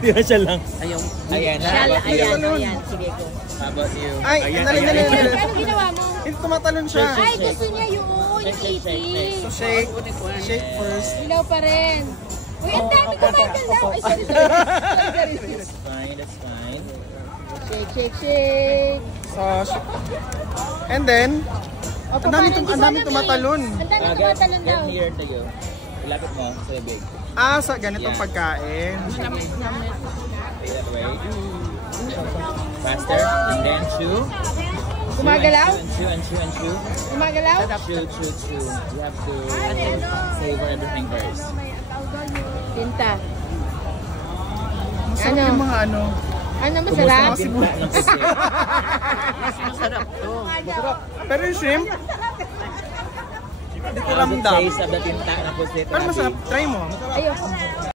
Di ba siya lang? Ayaw. Ayan. Ayan. Sige ko. How about you? Ay, dali. Ano ginawa mo? Hindi tumatalon siya. Ay, gusto niya yun. Yung ipis. So shake. Shake first. Ilaw pa rin. Uy, ang dami gumagalaw. Ay, sorry. That's fine, that's fine. Shake. So, and then, ang dami tumatalon. Ang dami tumatalon daw. Get near to you. Ilapit mo sa bibig. Sa ganitong pagkain. Stay that way. Faster. And then chew. Gumagalaw? And chew. Gumagalaw? Chew. You have to savor everything first. Tinta. Masarap yung mga ano. Ano masarap? Masarap to. Pero yung shrimp, hindi ko ramdam. Taste of the tinta na pusit. Pero masarap. Try mo. Ayoko.